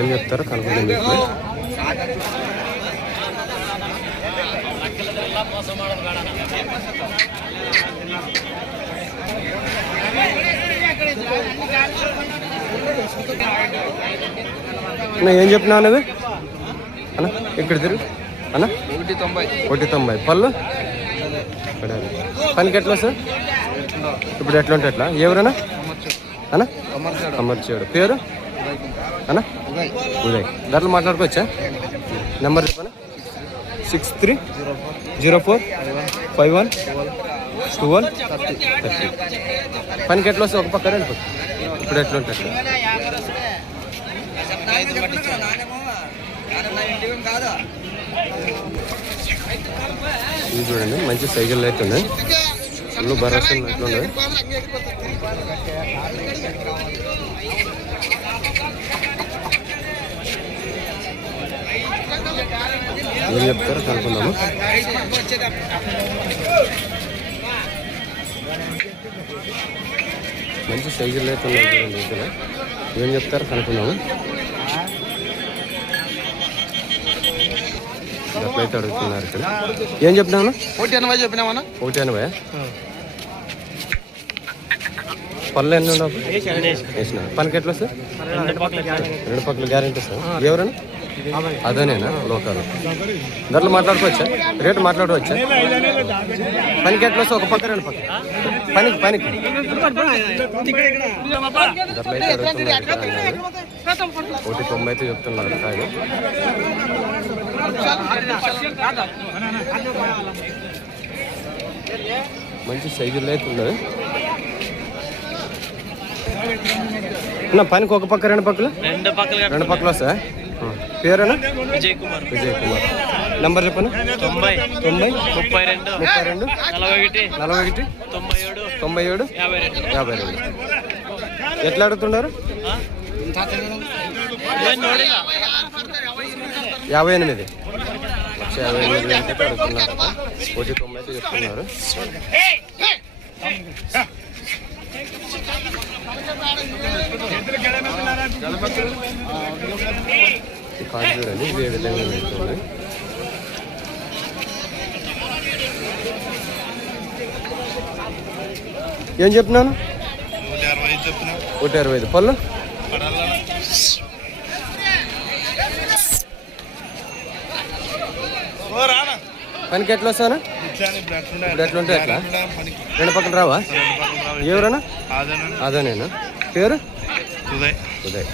ఏం చెప్తారో కనుక్కుందాం అన్న ఏం చెప్పినా అన్నది? అన్న ఇక్కడ తిరుగు? అన్న? ఒకటి తొంభై. ఒకటి తొంభై పళ్ళు? ఇక్కడ పనికి ఎట్లా సార్? ఇప్పుడు ఎట్లా ఉంటే ఎట్లా? ఎవరన్నా? అన్న? అమర్చాడు. పేరు? అన్న? ఉదయ్. దాంట్లో మాట్లాడుకోవచ్చా? నెంబర్ చెప్పనా? Six three zero four five one twelve thirty. పనికి ఎట్లా వస్తే ఒక పక్క రెండు ఇప్పుడు ఎట్లా ఉంటుంది ఇది చూడండి మంచి సైకిల్ అయితే ఉన్నాయి ఫుల్ భరోసా ఉన్నట్లు ఏం చెప్తారో కనుక్కుందాము. మంచి సైజులు అయితే ఉన్నాయి చూడండి ఇక్కడ. ఏం చెప్తారో కనుక్కుందాము. ఎట్లయితే అడుగుతున్నారు ఇక్కడ. ఏం చెప్తున్నాను ఒకటి ఎనభై చెప్పినామన్నా ఒకటి ఎనభై? పళ్ళు ఎన్ని ఉండవు వేసిన పనికి ఎట్లా సార్? రెండు పక్కల గ్యారెంటీ సార్. ఎవరన్నా? అదేనేనా? లోకల్. దాంట్లో మాట్లాడుకోవచ్చా? రేటు మాట్లాడుకోవచ్చా? పనికి ఎట్లా ఒక పక్క రెండు పక్క. పనికి పనికి. ఒకటి తొంభై అయితే చెప్తున్నారు కాదు. మంచి ఉన్నది. అన్న పనికి ఒక పక్క రెండు పక్కలు? రెండు పక్కల రెండు పక్కలు వస్తా పేరేనా? విజయ్ కుమార్. విజయ్ కుమార్. నంబర్ చెప్పను? తొంభై. తొంభై. ముప్పై రెండు. ముప్పై రెండు. నలభై ఒకటి. నలభై ఒకటి. తొంభై ఏడు. తొంభై ఏడు. యాభై రెండు. యాభై రెండు. ఎట్లా అడుగుతున్నారు యాభై ఎనిమిది. లక్ష యాభై ఎనిమిది అడుగుతున్నారు ఒకటి తొంభై అయితే చెప్తున్నారు. ఈ కార్డు చూడండి ఏ విధంగా ఉంటుంది ఏం చెప్తున్నాను ఒకటి అరవై ఐదు పళ్ళు? పనికి ఎట్లా వస్తానా ఇప్పుడు ఎట్లా ఉంటే ఎట్లా? రెండు పక్కన రావా? ఎవరన్నా? అదేనేనా పేరు? ఉదయ్. ఉదయ్.